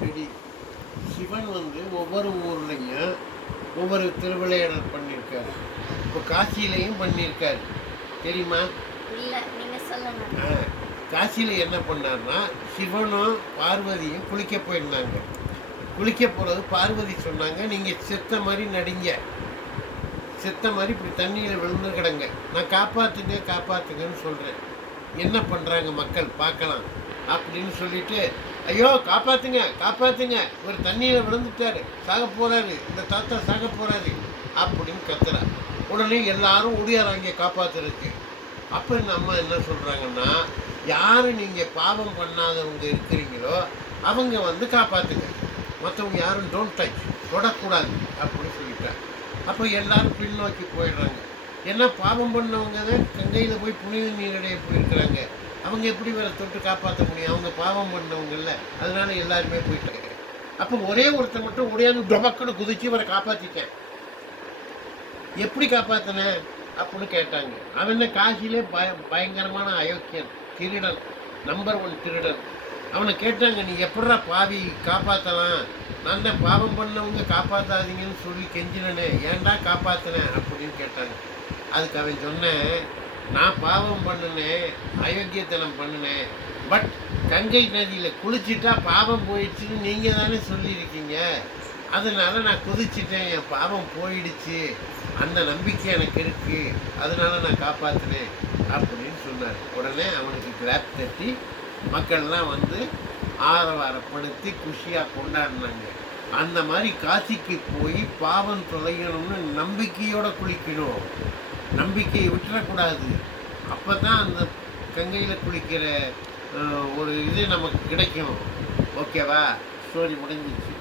சரி, சிவன் ஒவ்வொரு ஊர்லேயும் ஒவ்வொரு திருவிளையாடல் பண்ணியிருக்காரு. இப்போ காசியிலையும் பண்ணியிருக்காரு, தெரியுமா? இல்லை, நீங்கள் சொல்லுங்க. காசியில் என்ன பண்ணார்னா, சிவனும் பார்வதியும் குளிக்க போயிருந்தாங்க. குளிக்க போகிறது பார்வதி சொன்னாங்க, நீங்கள் செத்த மாதிரி நடிங்க, செத்த மாதிரி இப்படி தண்ணியில் விழுந்து கிடங்க, நான் காப்பாற்றுங்க காப்பாற்றுங்கன்னு சொல்கிறேன், என்ன பண்ணுறாங்க மக்கள் பார்க்கலாம் அப்படின்னு சொல்லிட்டு, ஐயோ காப்பாற்றுங்க காப்பாற்றுங்க, இவர் தண்ணியில் விழுந்துட்டாரு, சாக போகிறாரு, இந்த தாத்தா சாக போகிறாரு அப்படின்னு கத்துறாரு. உடனே எல்லாரும் ஒடியாராங்க காப்பாற்றுறதுக்கு. அப்போ இந்த அம்மா என்ன சொல்கிறாங்கன்னா, யார் நீங்கள் பாவம் பண்ணாதவங்க இருக்கிறீங்களோ அவங்க காப்பாற்றுங்க, மற்றவங்க யாரும் டோன்ட் டச், தொடக்கூடாது அப்படின்னு சொல்லிட்டாங்க. அப்போ எல்லாரும் பின்னோக்கி போயிடுறாங்க. ஏன்னா பாவம் பண்ணவங்க தான் கங்கையில் போய் புனித நீரடைய போயிருக்கிறாங்க, அவங்க எப்படி வேற தொட்டு காப்பாற்ற முடியும்? அவங்க பாவம் பண்ணவங்கல்ல, அதனால எல்லாருமே போயிட்டாங்க. அப்போ ஒரே ஒருத்தர் மட்டும் உடையாந்து டொபக்குன்னு குதிச்சு இவரை காப்பாற்றிட்டேன். எப்படி காப்பாற்றினேன் அப்படின்னு கேட்டாங்க. அவன் காசியிலே பயங்கரமான அயோக்கியன், திருடன், நம்பர் 1 திருடன். அவனை கேட்டாங்க, நீ எப்படா பாவி காப்பாற்றலாம்? நான் தான் பாவம் பண்ணவங்க காப்பாற்றாதீங்கன்னு சொல்லி கெஞ்சினே, ஏன்டா காப்பாற்றினேன் அப்படின்னு கேட்டாங்க. அதுக்கு அவன் சொன்னேன், நான் பாவம் பண்ணினேன், அயோக்கியத்தனம் பண்ணினேன், பட் கங்கை நதியில் குளிச்சுட்டா பாவம் போயிடுச்சுன்னு நீங்கள் தானே சொல்லியிருக்கீங்க, அதனால நான் குதிச்சிட்டேன், என் பாவம் போயிடுச்சு, அந்த நம்பிக்கை எனக்கு இருக்குது, அதனால நான் காப்பாற்றினேன் அப்படின்னு சொன்னார். உடனே அவனுக்கு கிளாப் தட்டி மக்கள்லாம் ஆரவாரப்படுத்தி குஷியாக கொண்டாடினாங்க. அந்த மாதிரி காசிக்கு போய் பாவம் தொலையணும்னு நம்பிக்கையோடு குளிக்கணும், நம்பிக்கையை விட்டுறக்கூடாது. அப்போ தான் அந்த கங்கையில் குளிக்கிற ஒரு இது நமக்கு கிடைக்கும். ஓகேவா? ஸ்டோரி முடிஞ்சிச்சு.